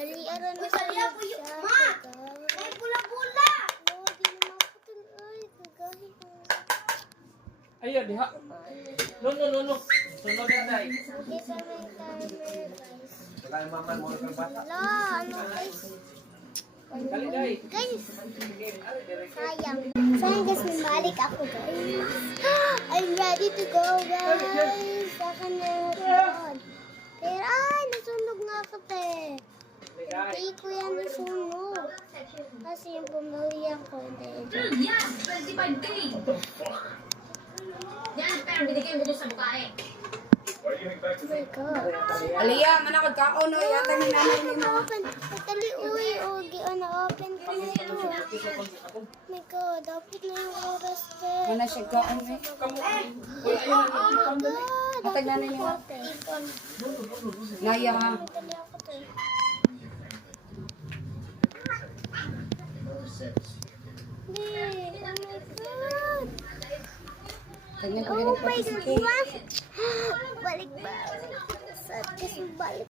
Dali aran na Uy, siya. po yung ma! May pula-pula! Oh, di na maputin. Ay, kagahin. Ayo diha. No. Sunod na dai. Okay, sa may timer, guys. Kaya mama mo kang bata. Wala, ano guys? Dali dai. Guys, Ari dire. sayang. Sayang guys, balik ako guys. I'm ready to go guys. Saka na yun. Pero ay, nasunog nga ako te. Hindi ko yan nasunog. Kasi yung pumalihan ko. Yan! 25 days! Yan, pero binigay mo doon sa bukae. Oh my God. Aliyah, manakad ka. Oh, no, yata ni nanay ni mo. Open. Patali, uy. Ogi, na-open ko na ito. Oh my God. Dapat na yung oras te. Wala siya kaon eh. Oh God. Matag nanay ni mo. Ikon. Naya ha. Dali ako te. Hindi. Oh my God. Ganyan ko Oh ganyan my pa God. Balik ba? Sa balik